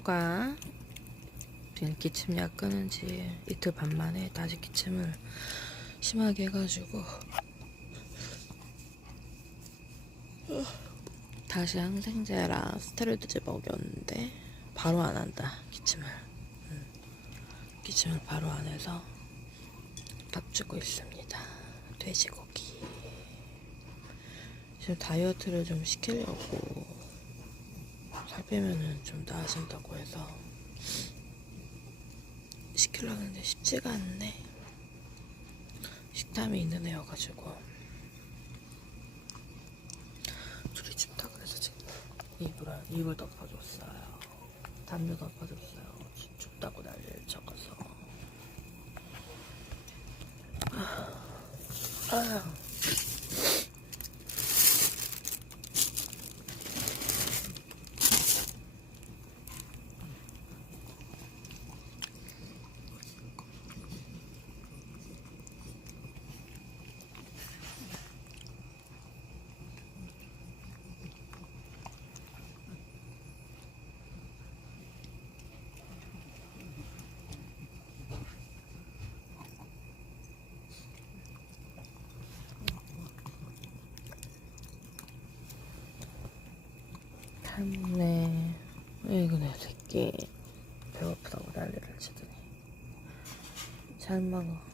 가 지금 기침약 끊은 지 이틀 반 만에 다시 기침을 심하게 해가지고 다시 항생제랑 스테로이드제 먹였는데 바로 안 한다. 기침을 바로 안 해서 밥 주고 있습니다. 돼지고기. 지금 다이어트를 좀 시키려고 살 빼면은 좀 나아진다고 해서 시키려고 하는데 쉽지가 않네. 식탐이 있는 애여가지고 둘이 춥다 그래서 지금 이불 덮어줬어요. 담요 덮어줬어요. 춥다고 난리를 쳐서. 아휴. 참네. 이거 내 새끼 배고프다고 난리를 치더니 잘 먹어.